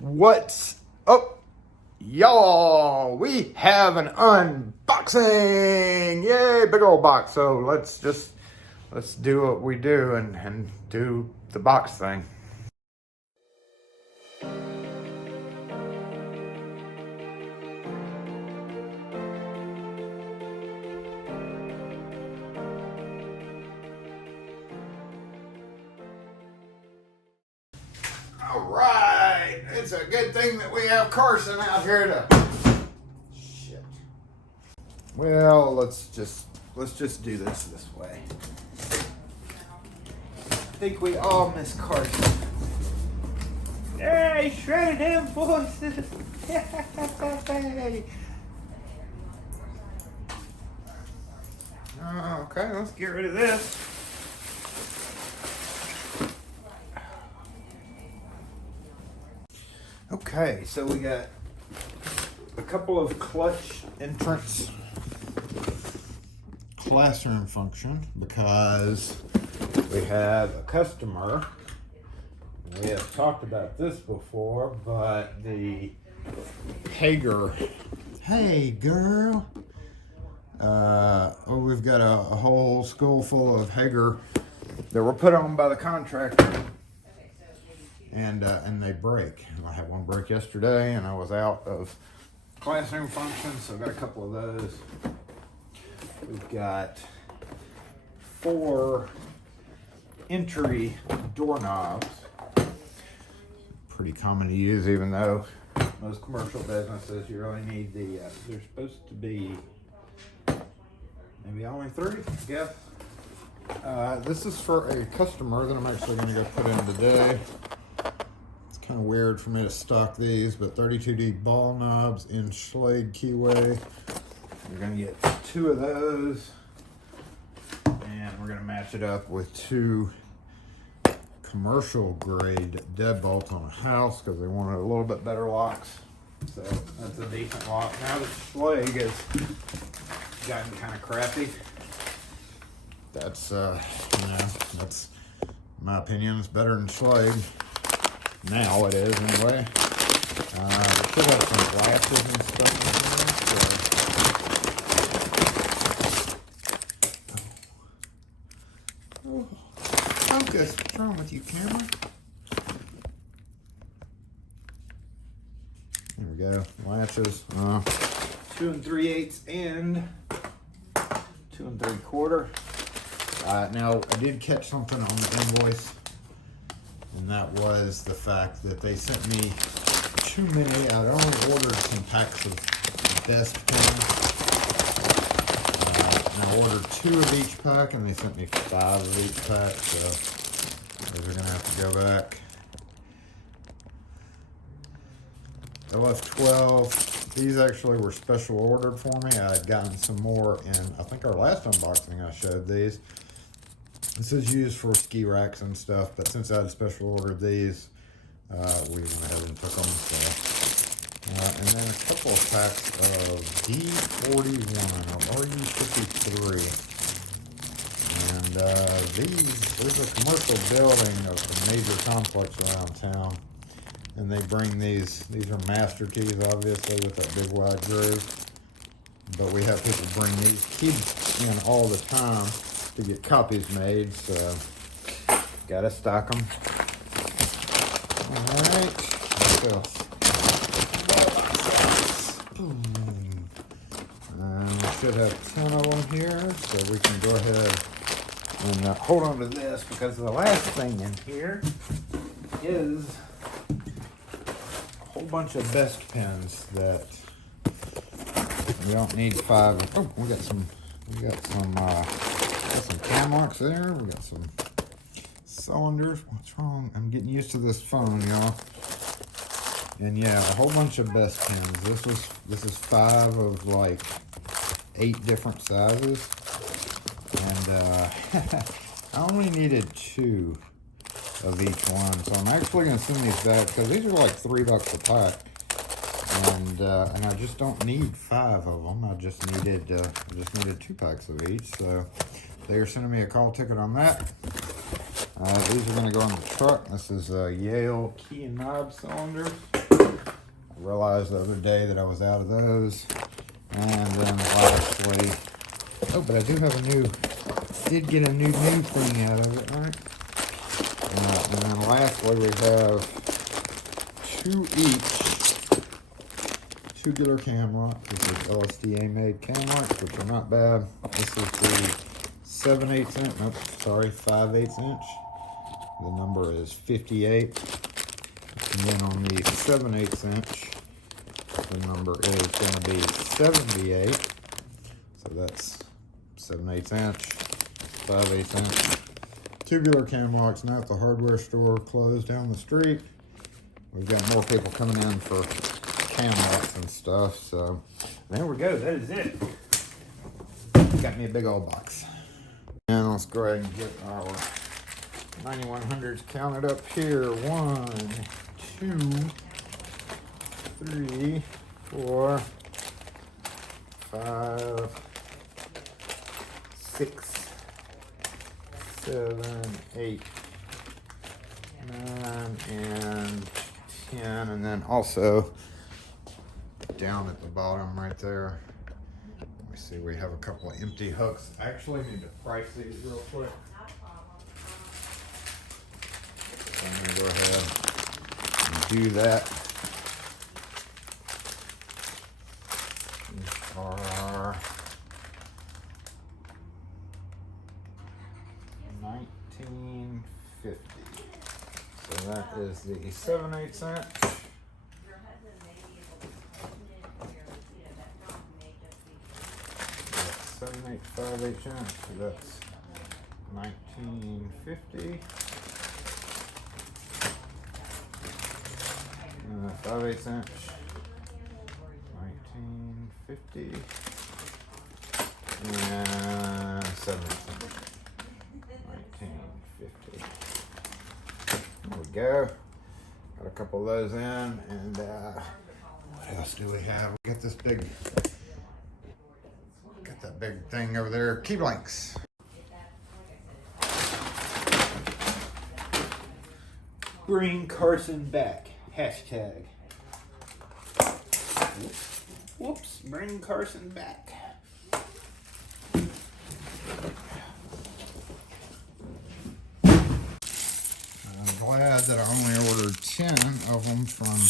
What's up, y'all? We have an unboxing! Yay, big old box. So let's do what we do and do the box thing. All right, it's a good thing that we have Carson out here to. Shit. Well, let's just do this way. I think we all miss Carson. Hey, shredded him voices. Yay. Okay, let's get rid of this. Okay, so we got a couple of clutch entrance classroom function because we have a customer. We have talked about this before, but the Hager. Hey, girl. We've got a whole school full of Hager that were put on by the contractor. And they break. I had one break yesterday, and I was out of classroom functions, so I got a couple of those. We've got 4 entry doorknobs. Pretty common to use, even though most commercial businesses you really need the. They're supposed to be maybe only 3, I guess. This is for a customer that I'm actually going to go put in today. Kind of weird for me to stock these, but 32D ball knobs in Schlade keyway. You're going to get 2 of those, and we're going to match it up with 2 commercial grade deadbolts on a house because they wanted a little bit better locks. So that's a decent lock. Now that Schlade has gotten kind of crappy, that's that's my opinion. It's better than Schlade. Now it is, anyway. We should have some glasses and stuff in here. Focus. What's wrong with you, camera? There we go. Latches. 2 3/8 and 2 3/4. Now, I did catch something on the invoice. And that was the fact that they sent me too many. I'd only ordered some packs of best pens. And I ordered 2 of each pack, and they sent me 5 of each pack. So those are gonna have to go back. OF12. These actually were special ordered for me. I had gotten some more in, I think, our last unboxing I showed these. This is used for ski racks and stuff, but since I had special ordered these, we went ahead and took them. So. And then a couple of packs of D41 or RU53. And there's a commercial building of a major complex around town. And they bring these are master keys, obviously, with that big wide groove. But we have people bring these keys in all the time to get copies made, so gotta stock them. All right, so boom. And we should have 10 of them here, so we can go ahead and hold on to this because the last thing in here is a whole bunch of best pens that we don't need 5. Oh, we got some cam locks there. We got some cylinders. What's wrong? I'm getting used to this phone, y'all. And yeah, a whole bunch of best pens. This is 5 of like 8 different sizes. And I only needed 2 of each one. So I'm actually gonna send these back because these are like $3 a pack. And I just don't need 5 of them. I just needed 2 packs of each. So they're sending me a call ticket on that. These are going to go on the truck. This is Yale key and knob cylinders. realized the other day that I was out of those. And then lastly, oh, but I do have did get a new thing out of it, right? And then lastly, we have two each tubular cam locks. This is LSDA made cam locks, which are not bad. This is the 7/8 inch, nope, sorry, 5/8 inch. The number is 58. And then on the 7/8 inch, the number is going to be 78. So that's 7/8 inch, 5/8 inch. Tubular cam locks now at the hardware store closed down the street. We've got more people coming in for cam locks and stuff. So there we go. That is it. Got me a big old box. And let's go ahead and get our 9100s counted up here. 1, 2, 3, 4, 5, 6, 7, 8, 9, and 10. And then also down at the bottom right there, let me see, we have a couple of empty hooks. I actually need to price these real quick. So I'm going to go ahead and do that. These are $19.50. So that is the 7/8 inch. 7/8, 5/8 inch. So that's $19.50. 5/8 inch. $19.50. And 7/8 inch. $19.50. There we go. Got a couple of those in, and what else do we have? We got this big, got that big thing over there. Key blanks. Bring Carson back. Hashtag. Whoops. Bring Carson back. Glad that I only ordered 10 of them from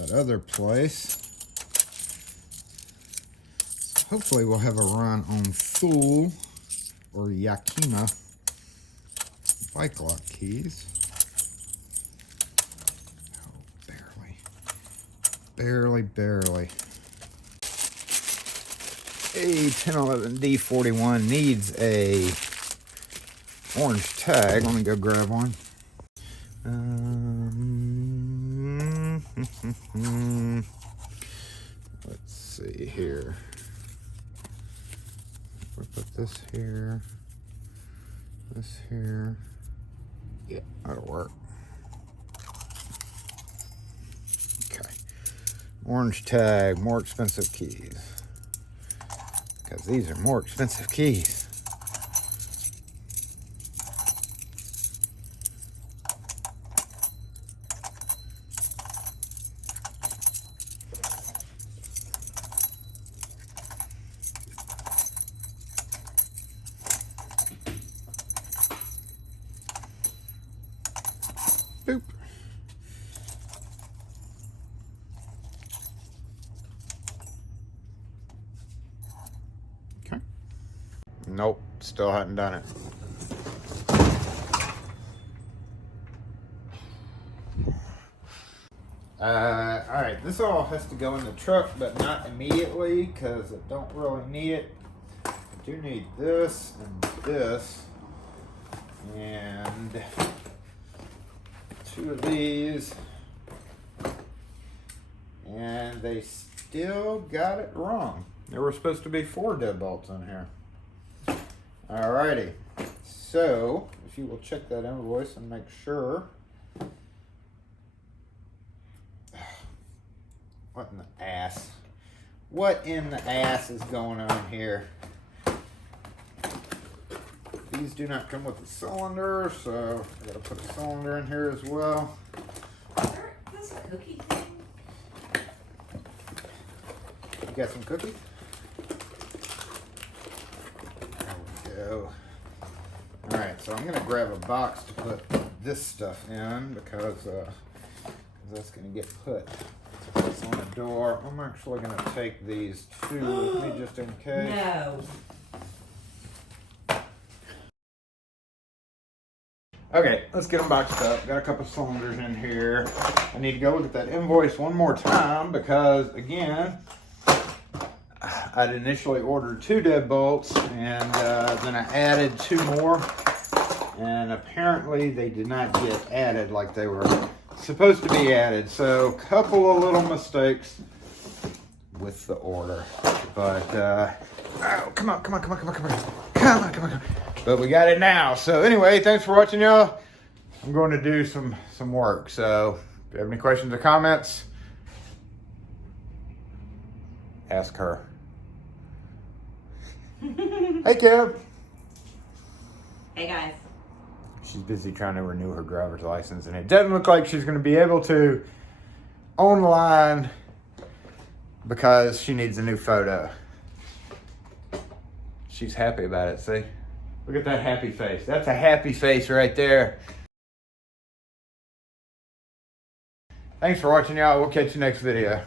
that other place. So hopefully we'll have a run on Fool or Yakima bike lock keys. Oh, barely. A 1011 D41 needs a orange tag. Let me go grab one. Let's see here. We put this here, this here. Yeah, that'll work. Okay. Orange tag, more expensive keys. Because these are more expensive keys. Boop. Okay. Nope, still hadn't done it. Alright, this all has to go in the truck, but not immediately because I don't really need it. I do need this and this, and 2 of these, and they still got it wrong. There were supposed to be 4 deadbolts in here. Alrighty, so if you will check that invoice and make sure. What in the ass? What in the ass is going on here? These do not come with a cylinder, so I gotta put a cylinder in here as well. This cookie thing? got some cookies. There we go. All right, so I'm gonna grab a box to put this stuff in because that's gonna get put on the door. I'm actually gonna take these two with me just in case. No. Okay, let's get them boxed up. Got a couple cylinders in here. I need to go look at that invoice one more time because, again, I'd initially ordered 2 deadbolts and then I added 2 more. And apparently they did not get added like they were supposed to be added. So, a couple of little mistakes with the order. But, oh, come on. But we got it now. So anyway, thanks for watching, y'all. I'm going to do some work. So if you have any questions or comments, ask her. Hey, Kev. Hey, guys. She's busy trying to renew her driver's license, and it doesn't look like she's going to be able to online because she needs a new photo. She's happy about it, see? Look at that happy face. That's a happy face right there. Thanks for watching, y'all. We'll catch you next video.